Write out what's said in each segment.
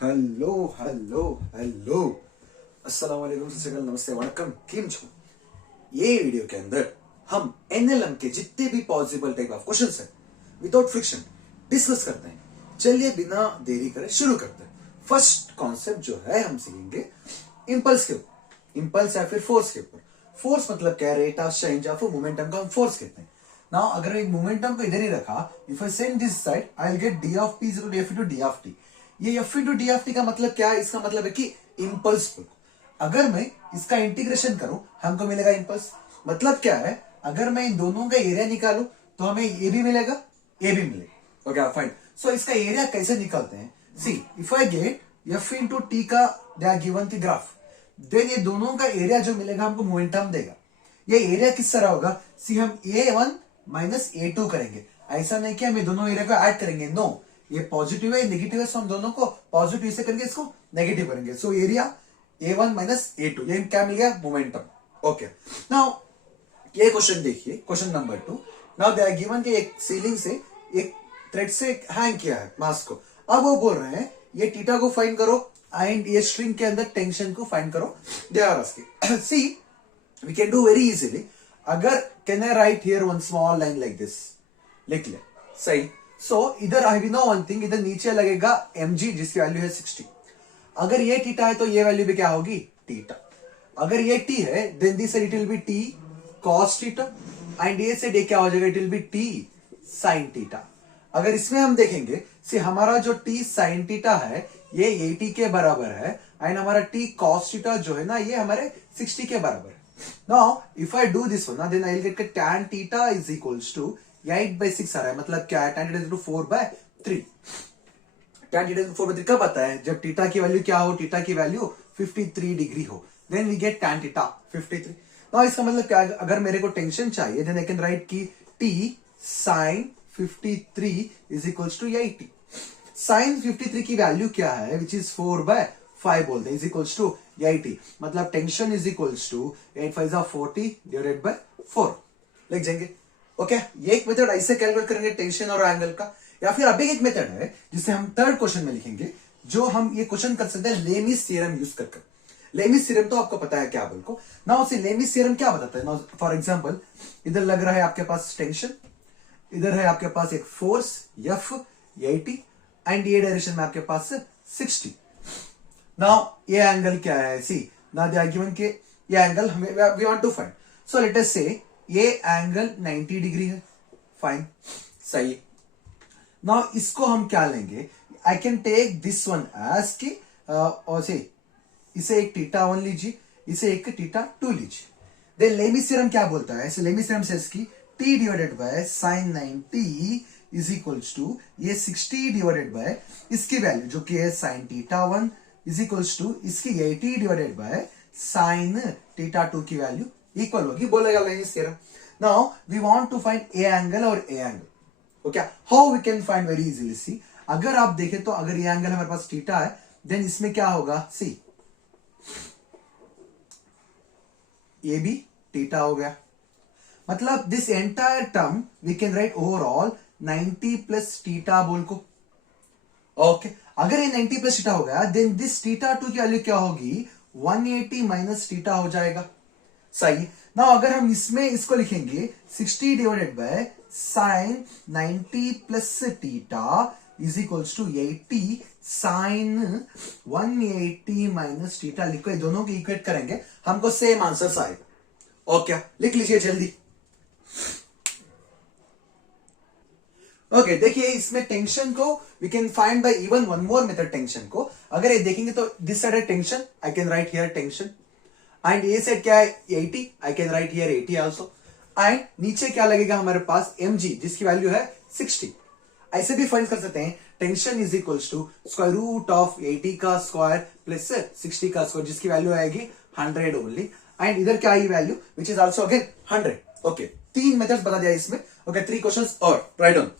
Hello hello hello अस्सलाम वालेकुम, सत श्री अकाल, नमस्ते, वणक्कम, केम छो। ये वीडियो के अंदर हम एनएलएम के जितने भी पॉसिबल टाइप ऑफ क्वेश्चंस हैं विदाउट फ्रिक्शन डिस्कस करते हैं। चलिए बिना देरी करे शुरू करते हैं। फर्स्ट कॉन्सेप्ट जो है हम सीखेंगे इंपल्स के ऊपर, इंपल्स या फिर फोर्स के ऊपर। फोर्स मतलब क्या है? Rate of change of momentum को हम फोर्स कहते हैं। नाउ अगर एक मोमेंटम को इधर ही रखा, if I send this side I will get D of P is equal to F into D of T. ये F into D of T का मतलब क्या है? इसका मतलब है कि इंपल्स। अगर मैं इसका इंटीग्रेशन करूं हमको मिलेगा इंपल्स। मतलब क्या है? अगर मैं इन दोनों का एरिया निकालूं तो हमें ये भी मिलेगा, ये भी मिलेगा। Okay fine. सो इसका एरिया कैसे निकालते हैं? See if I get F into T का they are given the graph, then ये दोनों का एरिया जो मिलेगा हमको मोमेंटम देगा। ये एरिया किस तरह होगा? सी हम A1 माइनस A2 करेंगे। ऐसा नहीं कि हम ये दोनों एरिया को ऐड करेंगे, नो। ये पॉजिटिव है, नेगेटिव है, सो हम दोनों को पॉजिटिव से करके इसको नेगेटिव करेंगे। So area A1 minus A2, ये क्या मिल गया? मोमेंटम। ओके, नाउ ये क्वेश्चन देखिए, question number 2। Now they are given कि एक सीलिंग से एक थ्रेड से हैंग किया है मास को। अब वो बोल रहे हैं ये थीटा को फाइंड करो एंड ये स्ट्रिंग के अंदर टेंशन को फाइंड करो। They are asking, see we can do very easily. अगर can I write here one small line like this, लिख ले, सही। सो इधर I we know one thing, इधर नीचे लगेगा mg जिसकी वैल्यू है 60। अगर ये थीटा है तो ये वैल्यू भी क्या होगी? थीटा। अगर ये t है then this it will be t cos theta and ये से क्या हो जाएगा? It will be t sin theta. अगर इसमें हम देखेंगे से हमारा जो t sin थीटा है ये 80 के बराबर है एंड हमारा t cos थीटा जो है ना ये हमारे 60 के बराबर है। Now if I do this one then I will get tan theta is equals to 8/6 आ रहा है। मतलब क्या है? tan theta is equal to 4/3। tan theta is 4/3 कब आता है? जब थीटा की वैल्यू क्या हो? थीटा की वैल्यू 53 डिग्री हो, then we get tan theta 53। Now इसका मतलब क्या है? अगर मेरे को टेंशन चाहिए देन आई कैन राइट की t sin 53 is equals to 80। sin 53 की वैल्यू क्या है? विच इज 4/5 बोलते हैं, इज इक्वल्स टू 80। मतलब tension is equals to 8 5 40 divided by 4 लिख जाएंगे। ओके, ये एक मेथड ऐसे कैलकुलेट करेंगे टेंशन और एंगल का। या फिर अभी एक मेथड है जिसे हम थर्ड क्वेश्चन में लिखेंगे, जो हम ये क्वेश्चन कर सकते हैं लेमीज थ्योरम यूज करके। लेमीज थ्योरम तो आपको पता है क्या बोल को ना, उसे लेमीज थ्योरम क्या बताता है ना। फॉर एग्जांपल इधर लग रहा है आपके पास टेंशन, इधर है आपके पास एक फोर्स F 80 एंड ये डायरेक्शन में आपके पास 60। नाउ ये एंगल क्या है? सी ना दे आर गिवन के ये एंगल हमें we want to find. So let us say ये एंगल 90 डिग्री है, फाइन, सही। नाउ इसको हम क्या लेंगे? I can take this one as की और से इसे एक थीटा 1 लीजिए, इसे एक थीटा 2 लीजिए। देन लेमीज थ्योरम क्या बोलता है? ऐसे लेमीज थ्योरम से इसकी t divided by sin 90 is equals to ये 60 डिवाइडेड बाय इसकी वैल्यू जो कि है sin theta 1 is equals to इसकी 80 डिवाइडेड बाय sin थीटा 2 की वैल्यू इक्वल होगी, बोलेगा Lami's theorem. Now we want to find a angle और a angle. Okay, how we can find very easily. See अगर आप देखें तो अगर ये एंगल हमारे पास थीटा है देन इसमें क्या होगा? सी ये भी थीटा हो गया। मतलब this entire term we can write overall 90 plus theta बोल को। ओके, अगर ये 90 प्लस थीटा हो गया देन दिस थीटा 2 की वैल्यू क्या होगी? 180 माइनस थीटा हो जाएगा, सही ना। अगर हम इसमें इसको लिखेंगे 60 divided by sin 90 plus theta is equals to 80 sin 180 minus theta लिखो, दोनों की इक्वेट करेंगे हमको सेम आंसर आएगा। ओके, लिख लीजिए जल्दी। ओके, देखिए इसमें टेंशन को we can find by even one more method. Tension को अगर ये देखेंगे तो दिस साइड है tension, I can write here tension and ये साइड क्या है? 80, I can write here 80 also. And नीचे क्या लगेगा हमारे पास? mg जिसकी वैल्यू है 60। ऐसे भी फाइंड कर सकते हैं tension is equals to square root of 80 का स्क्वायर प्लस 60 का स्क्वायर जिसकी वैल्यू आएगी 100 ओनली। एंड इधर क्या I value which is also again 100। Okay, 3 methods बता दिया इसमें। ओके, 3 क्वेश्चंस और राइट ऑन।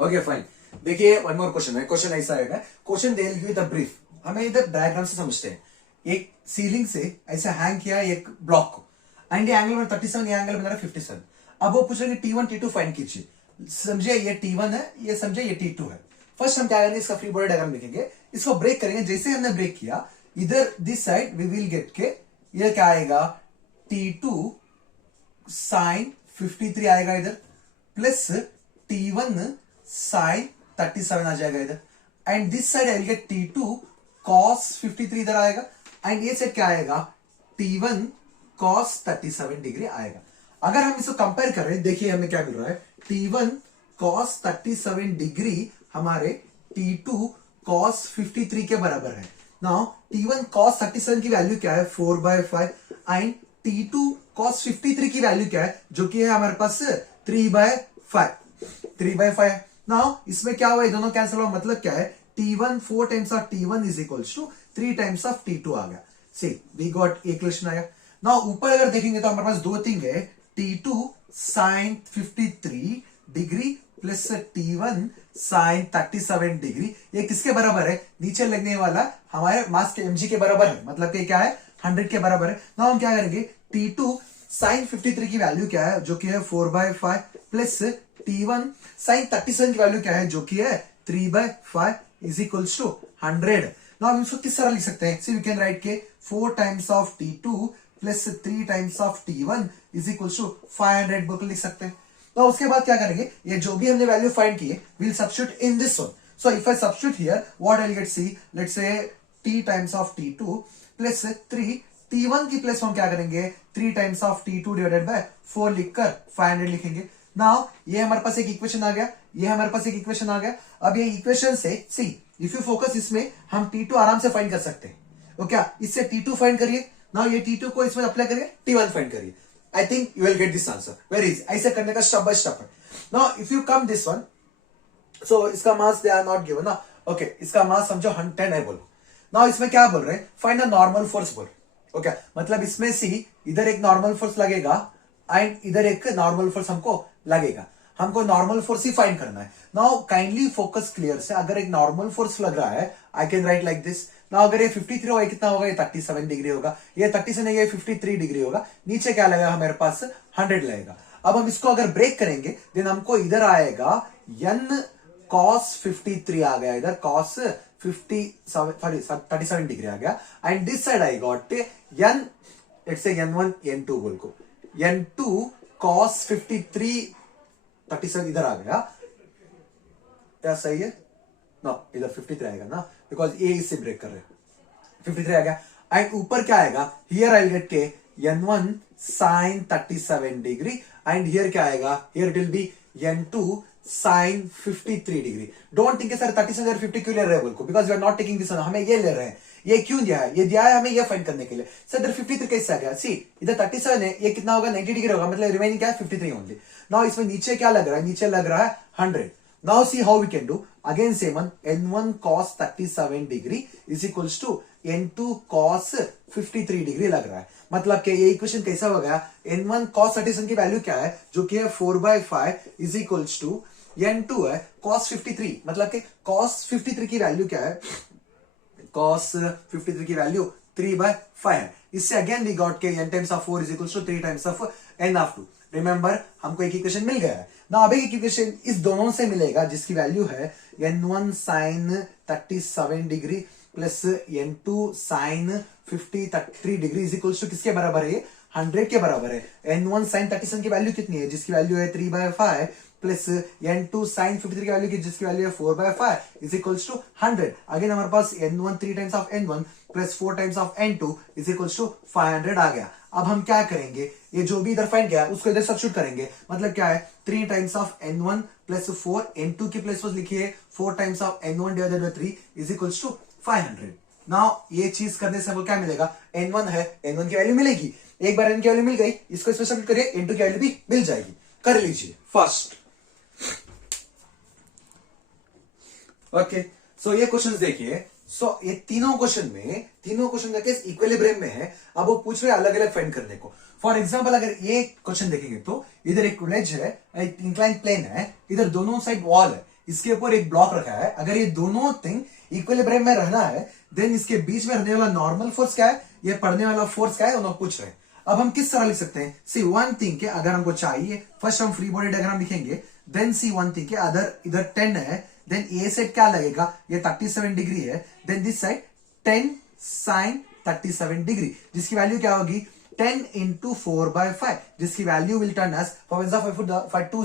ओके फाइन, देखिए वन मोर क्वेश्चन है। क्वेश्चन ऐसा आएगा, question they will give the brief. हमें इधर डायग्राम से समझते हैं। एक सीलिंग से ऐसा हैंग किया एक ब्लॉक को एंड ये एंगल में 37, ये एंगल बना रहा है 57। अब वो पूछ रहे हैं T1 T2 फाइंड कीजिए। समझिए ये T1 है, ये समझिए ये T2 है। फर्स्ट हम क्या करेंगे, इसका फ्री बॉडी डायग्राम लिखेंगे, इसको ब्रेक करेंगे। जैसे हमने ब्रेक किया, इधर this side we will get के ये क्या आएगा, T2 साइन 53 आएगा इधर, प्लस T1 साइन 37 आ जाएगा इधर, and this side I will gate T2 cos 53 इधर आएगा, एंड ये साइड क्या आएगा, T1 कॉस 37 डिग्री आएगा। अगर हम इसको कंपेयर कर रहे हैं, देखिए हमें क्या मिल रहा है, T1 कॉस 37 डिग्री हमारे T2 कॉस 53 के बराबर है। नाउ T1 कॉस 37 की वैल्यू क्या है, 4/5, एंड T2 कॉस 53 की वैल्यू क्या है, जो कि है हमारे पास 3/5 है। नाउ इसमें क्या हुआ, दोनों कैंसिल हुआ, मतलब क्या है, T1 4 times of T1 is equals to 3 times of T2 आ गया। सी वी गॉट इक्वेशन आया। नाउ ऊपर अगर देखेंगे तो हमारे पास दो थिंग है, T2 sine 53 degree plus T1 sine 37 degree, ये किसके बराबर है, नीचे लगने वाला हमारे मास के mg के बराबर है, मतलब कि क्या है 100 के बराबर है। ना हम क्या करेंगे, T2 साइन 53 की वैल्यू क्या है, जो कि है 4/5, प्लस T1 साइन 37 की वैल्यू क्या है, जो कि है 3/5 इज इक्वल्स टू 100। ना हम इसको किस तरह लिख सकते हैं, सी वी कैन राइट के 4 times of T2 plus 3 times of T1 is equals to 500 बोल लिख सकते हैं। तो उसके बाद क्या करेंगे, ये जो भी हमने वैल्यू फाइंड की है, will substitute in this one. So if I substitute here, what I will gate, see let's say T times of T2 plus 3 T1 की प्लस हम क्या करेंगे, 3 times of T2 divided by 4 लिखकर 500 लिखेंगे। Now ये हमारे पास एक इक्वेशन आ गया, ये हमारे पास एक इक्वेशन आ गया। अब ये इक्वेशन से सी इफ यू फोकस, इसमें हम T2 आराम से फाइंड कर सकते हैं। तो क्या, इससे T2 फाइंड करिए, नाउ ये T2 को इसमें अप्लाई करिए, T1 फाइंड करिए। I think you will get this answer very easy। ऐसे करने का स्टेप बाय स्टेप है। Now if you come this one, so इसका मास they are not given ना, okay, इसका मास समझो 10 है बोलो। Now इसमें क्या बोल रहे हैं, फाइंड अ नॉर्मल फोर्स बोल, ओके, मतलब इसमें सी इधर एक नॉर्मल फोर्स लगेगा एंड इधर एक नॉर्मल फोर्स हमको लगेगा, हमको नॉर्मल फोर्स ही फाइंड करना है। नाउ काइंडली फोकस क्लियर से, अगर एक नॉर्मल फोर्स लग रहा है, आई कैन राइट लाइक दिस। ना अगर ये 53 होगा, कितना होगा, ये 37 डिग्री होगा, ये 37 नहीं, ये 53 डिग्री होगा, नीचे क्या लगेगा हमारे पास 100 लगेगा। अब हम इसको अगर ब्रेक करेंगे, देन हमको इधर आएगा n cos 53 आ गया, इधर cos 37 डिग्री आ गया, and this side I got n, let's say n1 n2 बोल को, n2 cos 53 37 इधर आ गया, क्या सही है ना, इधर 53 आएगा ना, बिकॉज ए इससे ब्रेक कर रहे हैं, 53 आ गया। एंड ऊपर क्या आएगा, हियर आई विल गेट के n1 sin 37 degree, and here क्या आएगा, here it will be n2 sin 53 degree. Don't think sir 37 50 क्यों ले रहे हैं बोल को, because we are not taking this, हमें ये ले रहे हैं, ये क्यों दिया है, ये दिया है हमें ये फाइंड करने के लिए। सर इधर 53 कैसे आ गया, सी इधर 37 है, ये कितना होगा 90 डिग्री होगा, मतलब रिमेनिंग क्या है 53 ओनली। नाउ इसमें नीचे क्या लग रहा है, नीचे लग रहा है 100। Now see how we can do. Again same one, n1 cos 37 degree is equals to n2 cos 53 degree लग रहा है, मतलब कि ये इक्वेशन कैसा हो गया, n1 cos 37 की वैल्यू क्या है, जो कि है 4/5 is equals to n2 है cos 53, मतलब कि cos 53 की वैल्यू क्या है, cos 53 की वैल्यू 3/5 है। इससे अगेन वी गॉट के n times of 4 is equals to 3 times of n of 2। Remember हमको एक इक्वेशन मिल गया है ना, अब एक इक्वेशन इस दोनों से मिलेगा, जिसकी वैल्यू है n1 sin 37 degree plus n2 sin 53 degree is equals to किसके बराबर है, 100 के बराबर है। n1 sin 37 की वैल्यू कितनी है, जिसकी वैल्यू है 3/5, प्लस n2 sin 53 की वैल्यू जिसकी वैल्यू है 4/5 इज इक्वल्स टू 100। अगेन हमारे पास n1 3 times of n1 plus 4 times of n2 is equals to 500 आ गया। अब हम क्या करेंगे, ये जो भी इधर फाइंड किया उसको इधर सब्स्टिट्यूट करेंगे, मतलब क्या है 3 times of n1 plus 4 n2 की प्लेस पर लिखिए 4 times of n1 divided by 3 is equals to 500। Now ये चीज करने से हमको क्या मिलेगा, n1 है, n1 की वैल्यू मिलेगी, एक बार n की वैल्यू मिल गई, इसको इसमें सब्स्टिट्यूट करिए, n2 की वैल्यू भी मिल जाएगी, कर लीजिए फर्स्ट। ओके, सो ये क्वेश्चंस देखिए, सो ये तीनों क्वेश्चन का केस इक्विलिब्रियम में है। अब वो पूछ रहे हैं अलग अलग फाइंड करने को। फॉर एग्जांपल अगर ये क्वेश्चन देखेंगे तो इधर एक वेज है, एक इंक्लाइन प्लेन है, इधर दोनों साइड वॉल है, इसके ऊपर एक ब्लॉक रखा है। अगर ये दोनों थिंग इक्विलिब्रियम में रहना है, देन इसके बीच में रहने वाला नॉर्मल फोर्स क्या है, ये पढ़ने वाला फोर्स क्या है, उन्होंने पूछ रहे हैं। अब हम किस तरह लिख सकते हैं, सी वन थिंग के अगर हमको चाहिए, फर्स्ट हम फ्री बॉडी डायग्राम लिखेंगे, देन सी वन थिंग के अदर इधर 10 है, देन ए साइड क्या लगेगा, ये 37 डिग्री है, then this side 10 sine 37 degree, जिसकी वैल्यू क्या होगी 10 into 4/5, जिसकी वैल्यू विल टर्न एज 5 2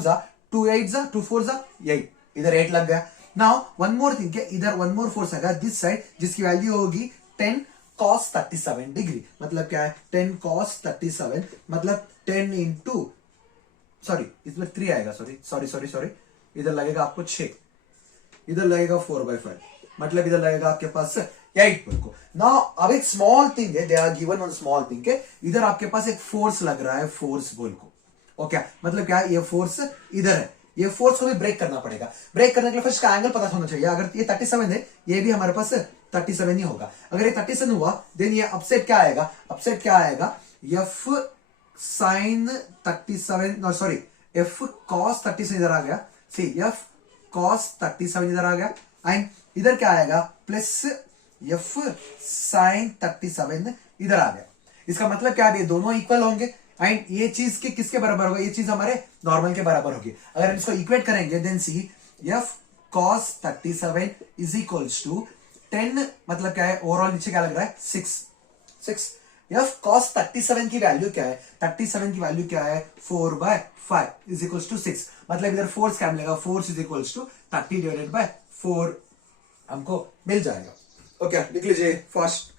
2 8 2 4 8, इधर 8 लग गया। नाउ वन मोर थिंग, इधर वन मोर फोर्स आएगा दिस साइड, जिसकी वैल्यू होगी 10 cos 37 डिग्री, मतलब क्या है 10 cos 37, मतलब 10 into, सॉरी इसमें 3 आएगा, सॉरी इधर लगेगा आपको 6, इधर लगेगा 4/5, मतलब इधर लगेगा आपके पास 8 को। नाउ अब एक स्मॉल थिंग है, they are given one small thing है, इधर आपके पास एक फोर्स लग रहा है, फोर्स बोल को, ओके मतलब क्या है, ये फोर्स इधर है, ये फोर्स को भी ब्रेक करना पड़ेगा। ब्रेक करने के लिए फर्स्ट का एंगल पता होना चाहिए, अगर ये 37 है, ये भी हमारे पास 37 ही होगा। अगर ये 37 हुआ, देन ये अपसेट क्या आएगा, अपसेट क्या आएगा, F sine 37, sorry F cos 37 इधर आ गया, सी एफ कॉस 37 इधर आ गया, एंड इधर क्या आएगा प्लस एफ साइन 37 इधर आ गया। इसका मतलब क्या है, ये दोनों इक्वल होंगे, एंड ये चीज के किसके बराबर होगा, ये चीज हमारे नॉर्मल के बराबर होगी। अगर हम इसको इक्वेट करेंगे, then see F cos 37 is equals to 10, मतलब क्या है ओवरऑल नीचे क्या लग रहा है 6 एफ कॉस 37 की वैल्यू क्या है, 37 की वैल्यू क्या है 4/5 इज इक्वल्स टू 6, मतलब इधर फोर्स क्या मिलेगा, force is equals to 30 divided by 4 हमको मिल जाएगा। ओके लिख लीजिए फर्स्ट।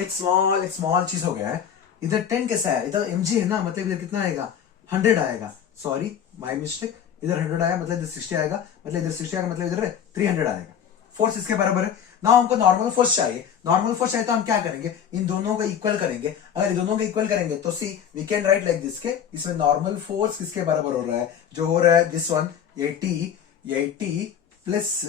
एक स्मॉल चीज हो गया है, इधर 10 कैसा है, इधर mg है ना, मतलब इधर कितना आएगा 100 आएगा, सॉरी माय मिस्टेक, इधर 100 आया मतलब इधर 60 आएगा, मतलब इधर 60 आएगा, मतलब इधर 300 आएगा। फोर्स इसके बराबर है ना, हमको नॉर्मल फोर्स चाहिए, नॉर्मल फोर्स चाहिए तो हम क्या करेंगे, इन दोनों को इक्वल करेंगे। अगर इन दोनों को इक्वल करेंगे तो see we can write like this, के इसमें नॉर्मल फोर्स किसके बराबर हो रहा है, जो हो रहा है this one 80 plus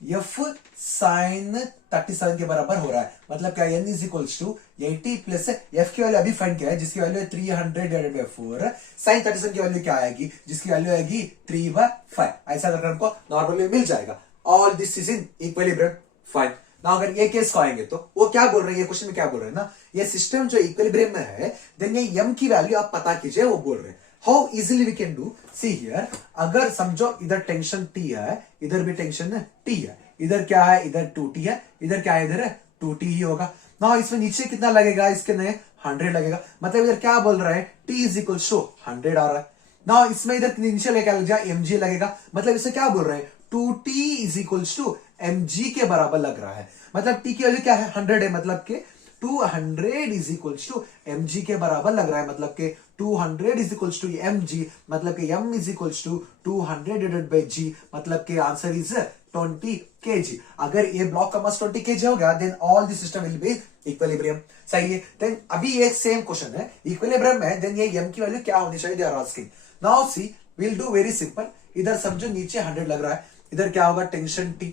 F sine 37 के बराबर हो रहा है, मतलब क्या n is equals to 80 plus F की वैल्यू अभी फाइंड किया है, जिसकी वैल्यू है 300 डिवाइडेड बाय 4, साइन 37 की वैल्यू क्या आएगी, जिसकी वैल्यू आएगी 3/5, ऐसा करके हमको नॉर्मली मिल जाएगा। All this is in equilibrium, fine. ना अगर ये केस को आएंगे तो वो क्या बोल रहे हैं, ये क्वेश्चन में क्या बोल रहे हैं ना, ये सिस्टम जो इक्विलिब्रियम में है, देन ये m की वैल्यू आप पता कीजिए, वो बोल रहे हैं how easily we can do, see here, अगर समझो इधर टेंशन T है, इधर भी टेंशन T है, इधर क्या है, इधर 2T है, इधर क्या है, इधर है 2T ही होगा ना। इसमें नीचे कितना लगेगा, इसके नए 100 लगेगा, मतलब इधर क्या बोल रहा है T इज इक्वल टू 100 आ रहा है ना, इसमें इधर नीचे लग जाए mg लगेगा, मतलब इसे क्या बोल रहे हैं 2T is equal to mg के बराबर लग रहा है, मतलब T की वैल्यू क्या है 100 है, मतलब के 200 इज इक्वल टू mg के बराबर लग रहा है, मतलब के 200 इज इक्वल टू mg, मतलब के m is equal to 200 divided by g, मतलब के आंसर इज 20 kg। अगर ये ब्लॉक का मास 20 kg हो गया, then all the system will be equilibrium, सही है। देन अभी ये सेम क्वेश्चन है इक्विलिब्रियम में, देन ये m की वैल्यू क्या होनी चाहिए, they are asking. Now see will do very simple, इधर समझो नीचे 100 लग रहा है, इधर क्या होगा tension T,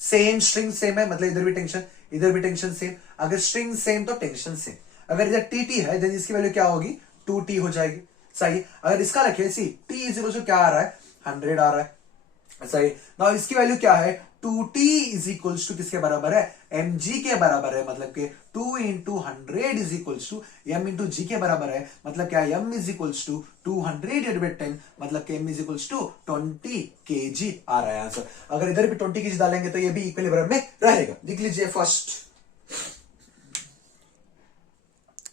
same string same है, मतलब इधर भी टेंशन, इधर भी टेंशन सेम, अगर स्ट्रिंग सेम तो टेंशन सेम। अगर इधर टी है, देन इसकी वैल्यू क्या होगी 2T हो जाएगी, सही। अगर इसका रखे सी T इज इक्वल टू क्या आ रहा है 100 आ रहा है, सही। नाउ इसकी वैल्यू क्या है 2T इज इक्वल टू किसके बराबर है, mg के बराबर है, मतलब के 2 into 100 is equal to m into g के बराबर है, मतलब क्या m is equal to 200 divided by 10, मतलब के m is equal to 20 kg आ रहा है आंसर। अगर इधर भी 20 kg डालेंगे तो ये भी इक्विलिब्रियम में रहेगा, लिख लीजिए फर्स्ट।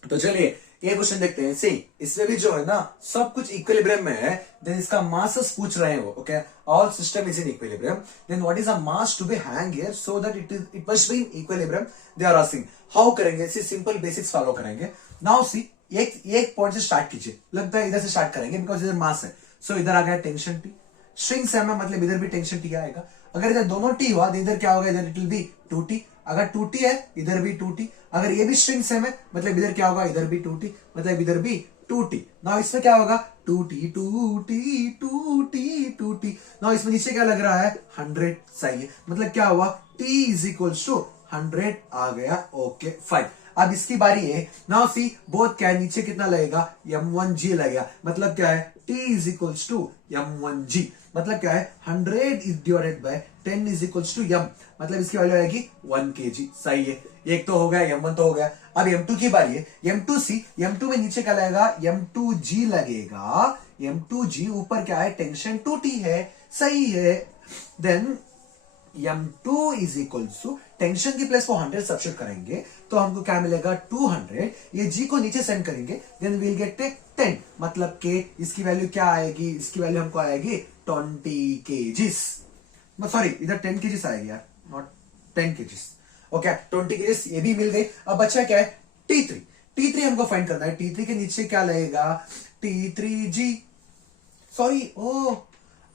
तो चलिए ये क्वेश्चन देखते हैं, सी इसमें भी जो है ना सब कुछ इक्विलिब्रियम में है, देन इसका मास पूछ रहे हैं वो, okay all system is in equilibrium, then what is a mass to be hang here so that it must be in equilibrium, they are asking how करेंगे, सी सिंपल बेसिक्स फॉलो करेंगे। Now see एक point से start कीजिए, लगता है इधर से start करेंगे बिकॉज इधर मास है, सो इधर आ गया टेंशन T, स्ट्रिंग सेम है, मतलब इधर भी टेंशन T आएगा। अगर इधर दोनों T हुआ, इधर क्या होगा, इधर इट विल बी 2T, अगर 2T है इधर भी 2T, अगर ये भी स्ट्रिंग सेम है, मतलब इधर क्या होगा, इधर भी 2T, मतलब इधर भी 2T। नाउ इसमें क्या होगा 2T 2T 2T 2T, now इसमें नीचे क्या लग रहा है 100, सही है, मतलब क्या हुआ T इज इक्वल टू 100 आ गया, ओके फाइन। अब इसकी बारी है, नाउ सी बोथ क्या है, नीचे कितना लगेगा m1g लगेगा, मतलब क्या है T is equal to m1g, मतलब क्या है 100 is divided by 10 is equal to m, मतलब इसकी वैल्यू आएगी 1 kg, सही है। एक तो हो गया, m1 तो हो गया, अब m2 की बारी है, m2 में नीचे क्या लगेगा m2g लगेगा, M2G ऊपर क्या है, टेंशन 2T है, सही है। देन M2 is equal to tension की प्लेस को 100 सब्स्टिट्यूट करेंगे तो हमको क्या मिलेगा 200, ये G को नीचे सेंड करेंगे, देन वील गेट 10, मतलब के इसकी वैल्यू क्या आएगी, इसकी वैल्यू हमको आएगी 20 kgs, सॉरी इधर 10 kgs आएगी यार, नॉट 10 kgs। ओके 20 kgs ये भी मिल गई। अब बच्चा क्या है T3 हमको फाइंड करना है। T3 के नीचे क्या लगेगा, T3G, सॉरी ओ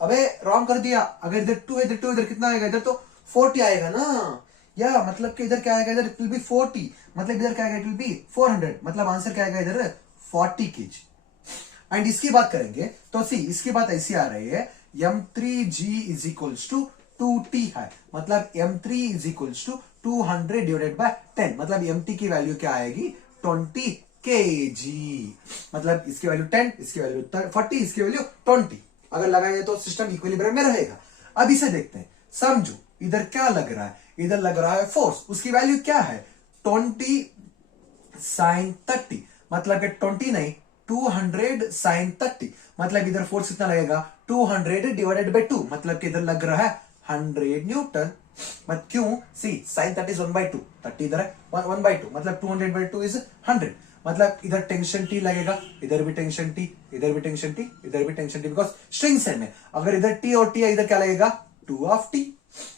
अबे रॉन्ग कर दिया, अगर इधर 2 है, इधर 2, इधर कितना आएगा, इधर तो 40 आएगा ना, या मतलब कि इधर क्या आएगा, इधर इट विल बी 40, मतलब इधर क्या आएगा, इट विल बी 400, मतलब आंसर क्या आएगा इधर 40 kg। एंड इसकी बात करेंगे तो सी इसकी बात ऐसी आ रही है, M3G is equals to 2T है, मतलब M3 is equals to 200 divided by 10, मतलब MT की वैल्यू क्या आएगी 20 kg, मतलब इसकी वैल्यू 10, इसकी वैल्यू 40, इसकी वैल्यू 20। अगर लगाएंगे तो सिस्टम इक्विलिब्रियम में रहेगा। अब इसे देखते हैं, समझो इधर क्या लग रहा है, इधर लग रहा है फोर्स, उसकी वैल्यू क्या है 20 sin 30, मतलब कि 20 नहीं 200 sin 30, मतलब इधर फोर्स कितना लगेगा 200 डिवाइडेड बाय 2, मतलब कि इधर लग रहा है 100 न्यूटन। मत क्यों, सी sin 30 is 1/2, 30 इधर है 1/2, मतलब 200/2 is 100, मतलब इधर टेंशन T लगेगा, इधर भी टेंशन T, इधर भी टेंशन T, इधर भी tension T, because string same है। अगर इधर T और T है, इधर क्या लगेगा 2 of T,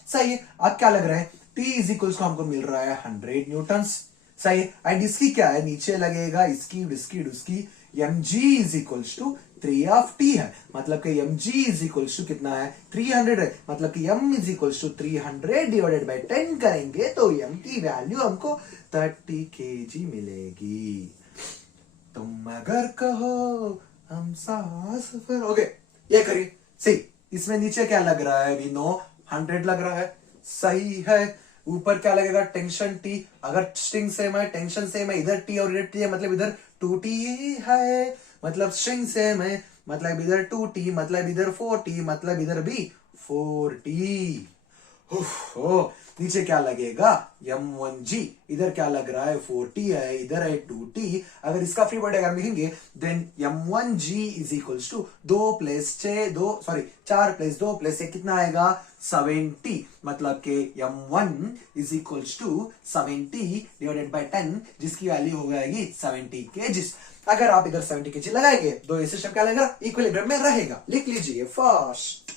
सही है। अब क्या लग रहा है, T इज इक्वल्स को हमको मिल रहा है 100 न्यूटन्स, सही है। एंड इसकी क्या है, नीचे लगेगा इसकी उसकी mg is equals to 3 of T है, मतलब कि mg इज इक्वल्स टू कितना है 300 है, मतलब कि m is equals to 300 divided by 10 करेंगे तो m की वैल्यू हमको 30 kg मिलेगी। तुम अगर कहो हम सफर, ओके ये करिए। सी इसमें नीचे क्या लग रहा है, वी नो 100 लग रहा है, सही है। ऊपर क्या लगेगा टेंशन T, अगर स्ट्रिंग सेम है टेंशन सेम है, इधर T और इधर T है, मतलब इधर 2T है, मतलब स्ट्रिंग सेम है, मतलब इधर 2T, मतलब इधर 4T, मतलब इधर भी 4T। हो नीचे क्या लगेगा M1G, इधर क्या लग रहा है 4T है, इधर है 2T। अगर इसका फ्री बॉडी डायग्राम लिखेंगे then M1G is equals to 2 plus 6 2 sorry 4 plus 2 plus 1 कितना आएगा 70, मतलब के M1 is equals to 70 divided by 10, जिसकी वैल्यू हो जाएगी 70 kg। अगर आप इधर 70 kg लगाएंगे तो ये सिस्टम क्या लगेगा इक्विलिब्रियम में रहेगा, लिख लीजिए फास्ट।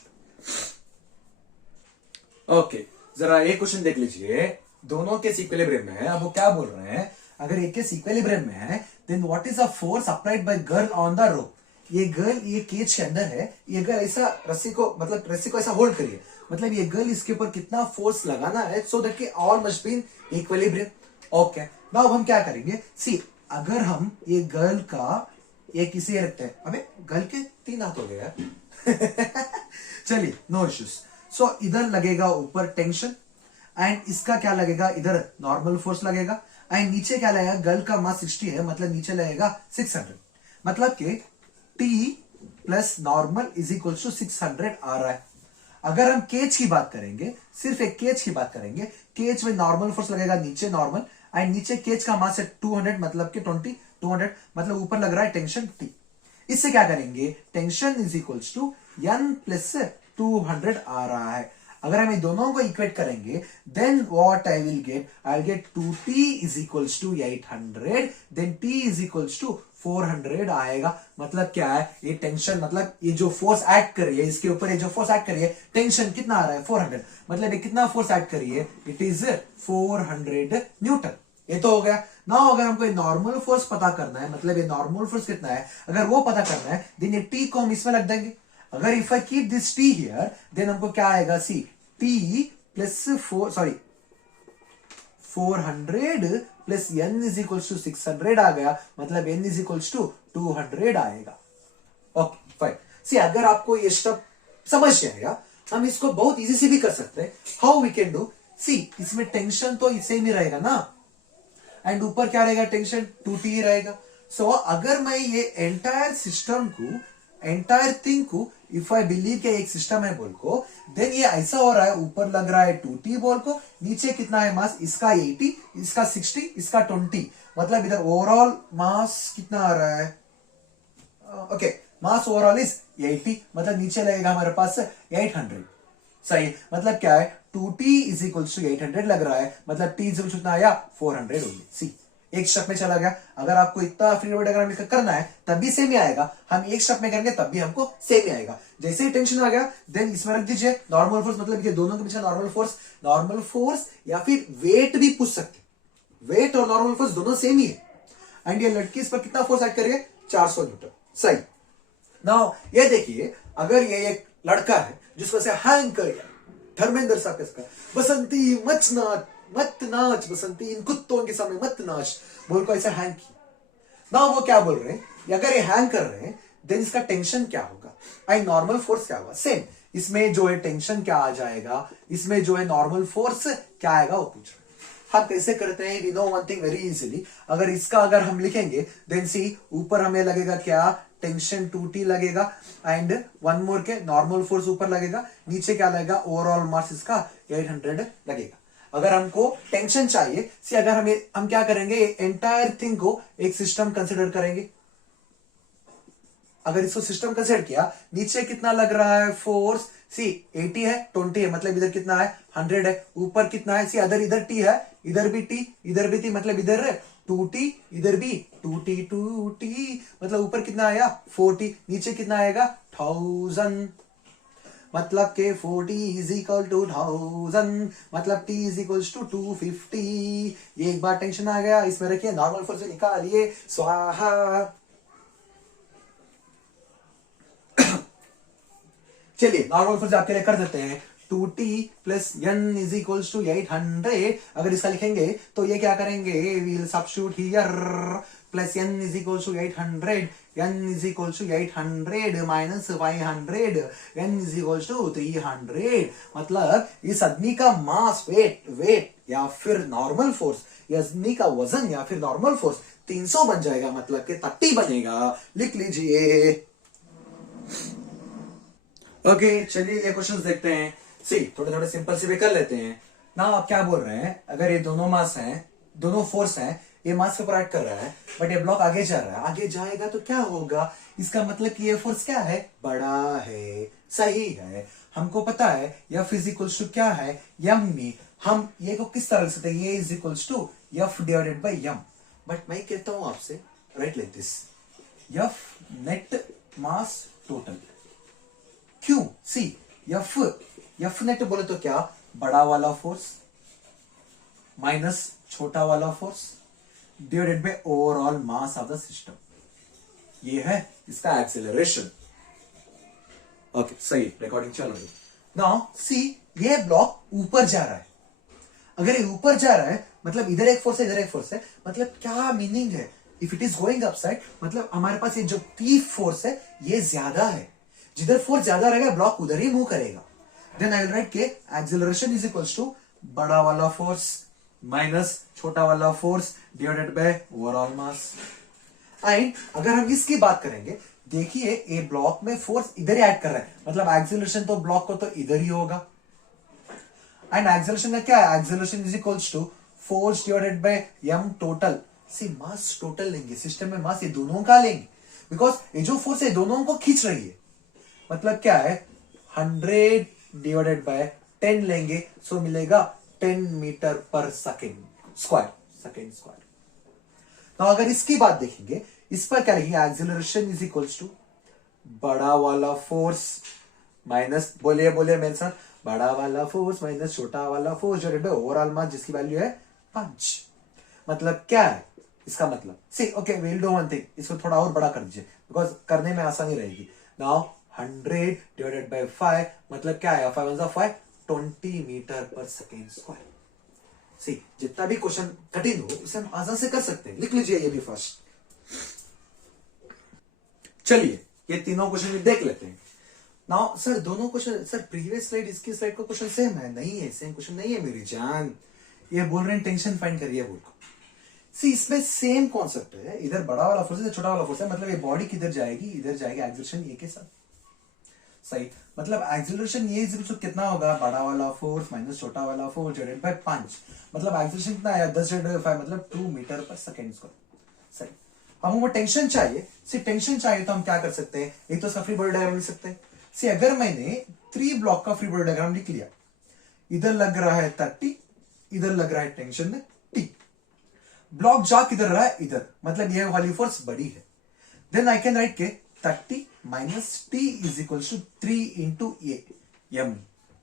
ओके जरा एक क्वेश्चन देख लीजिए, दोनों के इक्विलिब्रियम में है। अब वो क्या बोल रहे हैं, अगर एक केस इक्विलिब्रियम में है then what is the force applied by girl on the rope. ये गर्ल ये केज के अंदर है, ये गर्ल ऐसा रस्सी को मतलब रस्सी को ऐसा होल्ड करिए, मतलब ये गर्ल इसके ऊपर कितना फोर्स लगाना है सो दैट कि all must be in equilibrium. Okay now हम क्या करेंगे, सी अगर हम ये गर्ल का ये किसी रखते हैं, अबे गर्ल के 3 हाथ हो गए यार चलिए नो इश्यूज। सो इधर लगेगा ऊपर टेंशन एंड इसका क्या लगेगा इधर नॉर्मल फोर्स लगेगा, एंड नीचे क्या लगेगा गर्ल का मास 60 है, मतलब नीचे लगेगा 600, मतलब कि T plus normal is equal to 600 आ रहा है। अगर हम केज की बात करेंगे, सिर्फ एक केज की बात करेंगे, केज में नॉर्मल फोर्स लगेगा नीचे नॉर्मल, एंड नीचे केज का मास है 200, मतलब कि 200, मतलब ऊपर लग रहा है टेंशन T। इससे क्या करेंगे, tension is equals to n plus 200 आ रहा है। अगर हम इन दोनों को इक्वेट करेंगे then what I will get 2t is equals to 800, then t is equals to 400 आएगा। मतलब क्या है, ये टेंशन मतलब ये जो फोर्स एक्ट कर रही है इसके ऊपर, ये जो फोर्स एक्ट कर रही है टेंशन कितना आ रहा है 400, मतलब ये कितना फोर्स एक्ट कर रही है, इट इज 400 न्यूटन। ये तो हो गया ना। अगर हमको नॉर्मल फोर्स पता करना है, मतलब ये नॉर्मल फोर्स कितना है, अगर वो पता करना है देन ये t को हम इसमें रख देंगे। अगर if I keep this t here then हमको क्या आएगा, see t plus 400 plus n is equals to 600 आ गया, मतलब n इज इक्वल्स टू 200 आएगा। Okay fine. सी अगर आपको ये स्टेप समझ जाएगा हम इसको बहुत इजी से भी कर सकते हैं। हाउ वी कैन डू, सी इसमें टेंशन तो सेम ही रहेगा ना, एंड ऊपर क्या रहेगा टेंशन 2t ही रहेगा। सो अगर मैं ये एंटायर सिस्टम को एंटायर थिंग को इफ आई बिलीव कि एक सिस्टम है बोल को, देन ये ऐसा हो रहा है ऊपर लग रहा है 2t बोल को, नीचे कितना है मास, इसका 80, इसका 60, इसका 20, मतलब इधर ओवरऑल मास कितना आ रहा है, ओके मास ओवरऑल इज 80, मतलब नीचे लगेगा हमारे पास 800। सही, मतलब क्या है 2t इज इक्वल टू 800 लग रहा है, मतलब t इज कितना आया 400 होगी। सी एक स्टेप में चला गया। अगर आपको इतना फ्री डायग्राम लिखकर करना है तब भी सेम ही आएगा, हम एक स्टेप में करेंगे तब भी हमको सेम ही आएगा। जैसे ही टेंशन आ गया देन इसमें रख दीजिए नॉर्मल फोर्स, मतलब ये दोनों के पीछे नॉर्मल फोर्स या फिर वेट भी पूछ सकते, वेट और नॉर्मल फोर्स दोनों सेम ही है। एंड ये लड़की इस पर कितना फोर्स ऐड करिए 400 न्यूटन। सही, नाउ ये देखिए अगर ये एक लड़का है जिसको से हैंग कर गया, धर्मेंद्र साहब इसका बसंती मत नाच बसंती, इन कुत्तों के सामने मत नाच बोल को ऐसे हैंग किया। ना वो क्या बोल रहे हैं, अगर ये हैंग कर रहे हैं देन इसका टेंशन क्या होगा, आई नॉर्मल फोर्स क्या होगा। सेम इसमें जो है टेंशन क्या आ जाएगा, इसमें जो है नॉर्मल फोर्स क्या आएगा वो पूछ रहे हैं। हम कैसे करते हैं, we know one thing very easily. अगर इसका अगर हम लिखेंगे देन सी ऊपर हमें लगेगा क्या, टेंशन 2t लगेगा एंड वन मोर के नॉर्मल फोर्स ऊपर लगेगा, नीचे क्या लगेगा ओवरऑल मास इसका 800 लगेगा। अगर हमको टेंशन चाहिए सी, अगर हम क्या करेंगे एंटायर थिंग को एक सिस्टम कंसिडर करेंगे। अगर इसको सिस्टम कंसिडर किया, नीचे कितना लग रहा है फोर्स सी 80 है, 20 है, मतलब इधर कितना है 100 है, ऊपर कितना है सी इधर t है, इधर भी t, इधर भी t, मतलब इधर 2t, इधर भी 2t, मतलब ऊपर कितना आया 40, नीचे कितना आएगा 1000, मतलब के 40 इज इक्वल टू 1000, मतलब t इज इक्वल टू 250। ये एक बार टेंशन आ गया, इसमें रखिए नॉर्मल फोर्स निकालिए, स्वाहा। चलिए नॉर्मल फोर्स आपके लिए कर देते हैं, 2t plus n is equal to 800। अगर इसका लिखेंगे तो ये क्या करेंगे, we'll substitute here, plus n is equal to 800, n is equal to 800 minus 500, n is equal to 300। मतलब इस आदमी का मास वेट या फिर नॉर्मल फोर्स, इस आदमी का वजन या फिर नॉर्मल फोर्स 300 बन जाएगा, मतलब के 30 बनेगा। लिख लीजिए। ओके चलिए ये क्वेश्चंस देखते हैं। सी थोड़े सिंपल से भी कर लेते हैं ना। आप क्या बोल रहे हैं, अगर ये दोनों मास हैं, दोनों फोर्स हैं, ये मास पे प्रोवाइड कर रहा है बट ये ब्लॉक आगे जा रहा है, आगे जाएगा तो क्या होगा, इसका मतलब कि ये फोर्स क्या है बड़ा है। सही है, हमको पता है F इज इक्वल्स टू क्या है m में, हम ये को किस तरह लिख सकते हैं, ये is equals to F divided by m। But मैं कहता हूं आपसे write like this, F net mass total, क्यों सी F नेट बोले तो क्या, बड़ा वाला फोर्स माइनस छोटा वाला force divided by overall mass of the system, ये है इसका एक्सेलरेशन। ओके सही, रिकॉर्डिंग चल रही है। नाउ सी ये ब्लॉक ऊपर जा रहा है, अगर ये ऊपर जा रहा है मतलब इधर एक फोर्स है इधर एक फोर्स है, मतलब क्या मीनिंग है, if it is going upside मतलब हमारे पास ये जो P फोर्स है ये ज्यादा है, जिधर फोर्स ज्यादा रहेगा ब्लॉक उधर ही मूव करेगा। देन आई विल राइट के एक्सेलरेशन इज इक्वल्स टू बड़ा वाला फोर्स माइनस छोटा वाला force divided by overall mass. And अगर हम इसकी बात करेंगे, देखिए ए ब्लॉक में फोर्स इधर ही ऐड कर रहा है, मतलब एक्सेलरेशन तो ब्लॉक को तो इधर ही होगा। एंड एक्सेलरेशन का क्या है, acceleration is equals to force divided by m total. See mass total लेंगे, सिस्टम में मास ये दोनों का लेंगे, बिकॉज ये जो फोर्स है दोनों को खींच रही है, मतलब क्या है 100 डिवाइडेड बाय 10 लेंगे, सो मिलेगा 10 मीटर पर सेकेंड स्क्वायर। तो अगर इसकी बात देखेंगे, इस पर क्या लिखेंगे, एक्सेलरेशन इज इक्वल्स टू बड़ा वाला फोर्स माइनस, बोलिए मेरे साथ, बड़ा वाला फोर्स माइनस छोटा वाला force divided by overall mass जिसकी वैल्यू है 5। मतलब क्या है इसका मतलब, see okay will do one thing, इसको थोड़ा और बड़ा कर दीजिए बिकॉज करने में आसानी रहेगी। नाउ 100 डिवाइडेड बाय 5 मतलब क्या है, 5 1 5 20 मीटर पर सेकेंड स्क्वायर। सी जितना भी क्वेश्चन कठिन हो उसे हम आसान से कर सकते हैं, लिख लीजिए ये भी फर्स्ट। चलिए ये तीनों क्वेश्चन भी देख लेते हैं। नाउ सर दोनों क्वेश्चन, सर प्रीवियस स्लाइड इसकी स्लाइड का क्वेश्चन सेम है, नहीं है, सेम क्वेश्चन नहीं है मेरी जान, ये बोल रहे हैं टेंशन फाइंड करिए बोल को। सी इसमें सेम कॉन्सेप्ट है, इधर बड़ा वाला फोर्स है छोटा वाला फोर्स है, मतलब ये बॉडी किधर जाएगी, इधर जाएगी, एक्सेलरेशन ये के साथ। सही, मतलब एक्सेलरेशन ये कितना होगा, बड़ा वाला फोर्स माइनस छोटा वाला फोर्स डिवाइडेड बाय 5, मतलब एक्सेलरेशन कितना आया 10 डिवाइडेड बाय 5 मतलब 2 मीटर पर सेकेंड स्क्वायर। सही, अब हमको टेंशन चाहिए, सिर्फ टेंशन चाहिए तो हम क्या कर सकते हैं, एक तो इसका फ्री बॉडी डायग्राम लिख सकते हैं। सी अगर मैंने 3 ब्लॉक का फ्री बॉडी डायग्राम लिख लिया, इधर लग रहा है 30, इधर लग रहा है टेंशन में T, ब्लॉक जा किधर रहा है, इधर, मतलब यह वाली फोर्स बड़ी है। देन आई कैन राइट के 30 minus T is equal to 3 into A M,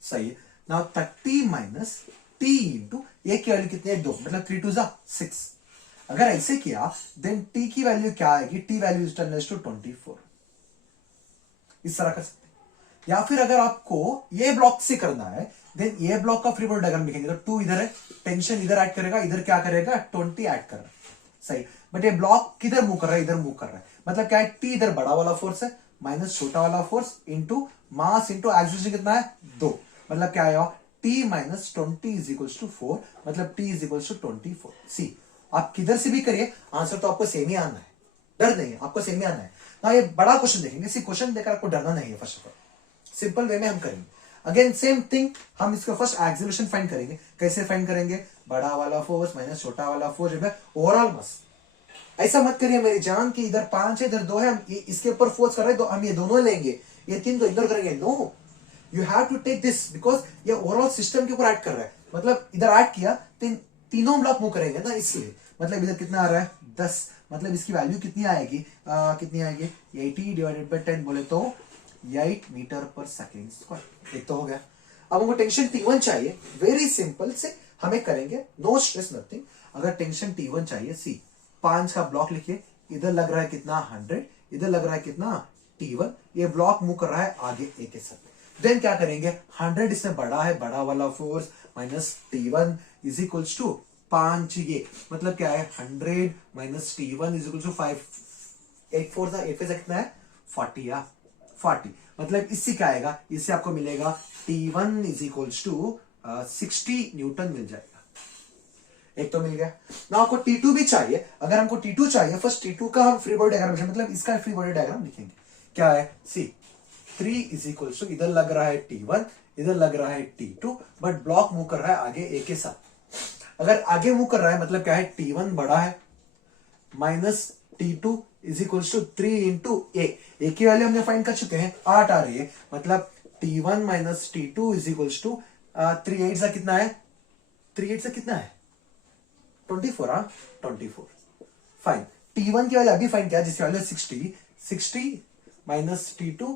सही है। नाउ 30 माइनस T इंटू ए की वैल्यू कितनी है, 2, मतलब 3 2 6। अगर ऐसे किया देन T की वैल्यू क्या आएगी, T value is turn to 24, इस तरह कर सकते हैं। या फिर अगर आपको ये ब्लॉक से करना है देन ये ब्लॉक का फ्री बॉडी डायग्राम लिखेंगे, तो 2 इधर है, टेंशन इधर ऐड करेगा, इधर क्या करेगा 20 ऐड कर रहा है, सही। बट ये ब्लॉक किधर मूव कर रहा है, इधर मूव कर रहा है, मतलब क्या है, T इधर बड़ा वाला फोर्स है माइनस छोटा वाला force into mass into acceleration कितना है 2, मतलब क्या आएगा T minus 20 is equals to 4, मतलब T is equals to 24। See आप किधर से भी करिए आंसर तो आपको सेम ही आना है, डर नहीं है, आपको सेम ही आना है ना। ये बड़ा क्वेश्चन देखेंगे, सी क्वेश्चन देकर आपको डरना नहीं है, first of all simple way में हम करेंगे। अगेन सेम थिंग, हम इसका फर्स्ट एक्सेलरेशन फाइंड करेंगे। कैसे फाइंड करेंगे, बड़ा वाला फोर्स माइनस छोटा वाला फोर्स, ओवरऑल मास। ऐसा मत करिए मेरी जान कि इधर 5 है इधर 2 है, हम इसके ऊपर फोर्स कर रहे हैं तो हम ये दोनों लेंगे, ये 3 तो इग्नोर करेंगे। No, you have to take this because ये ओवरऑल सिस्टम के ऊपर ऐड कर रहा है, मतलब इधर ऐड किया तीनों ब्लॉक मूव करेंगे ना, इसलिए मतलब इधर कितना आ रहा है 10, मतलब इसकी वैल्यू कितनी आएगी, कितनी आएगी 80 डिवाइडेड बाय 10 बोले तो 8 मीटर पर सेकेंड स्क्वायर। एक तो हो गया। अब हमको टेंशन T1 चाहिए, वेरी सिंपल से हमें करेंगे, नो स्ट्रेस नथिंग। अगर टेंशन T1 चाहिए, सी 5 का ब्लॉक लिखिए, इधर लग रहा है कितना 100, इधर लग रहा है कितना T1, ये ब्लॉक मूव कर रहा है आगे ए के साथ। देन क्या करेंगे, 100 इसमें बड़ा है, बड़ा वाला force minus T1 is equals to 5, ये मतलब क्या है 100 minus T1 is equals to 5, 8 4 8 पे कितना है 40 या 40, मतलब इससे क्या आएगा, इससे आपको मिलेगा T1 is equals to 60 newton मिल जाएगा। एक तो मिल गया ना। आपको T2 भी चाहिए, अगर हमको T2 चाहिए, फर्स्ट T2 का हम फ्री बॉडी डायग्राम, मतलब इसका फ्री बॉडी डायग्राम लिखेंगे। क्या है, सी 3 इज इक्वल्स टू, इधर लग रहा है T1, इधर लग रहा है T2, बट ब्लॉक मूव कर रहा है आगे ए के साथ। अगर आगे मूव कर रहा है मतलब क्या है, T1 बड़ा है minus T2 is equals to 3 into ए की वैल्यू हमने फाइंड कर चुके हैं, 8 आ रही है, मतलब T1 minus T2 is equals to 3 8 से कितना है, 3 8 से कितना है 24, हाँ 24, फाइन। T1 की वैल्यू अभी फाइंड किया जिसकी वैल्यू 60 माइनस T2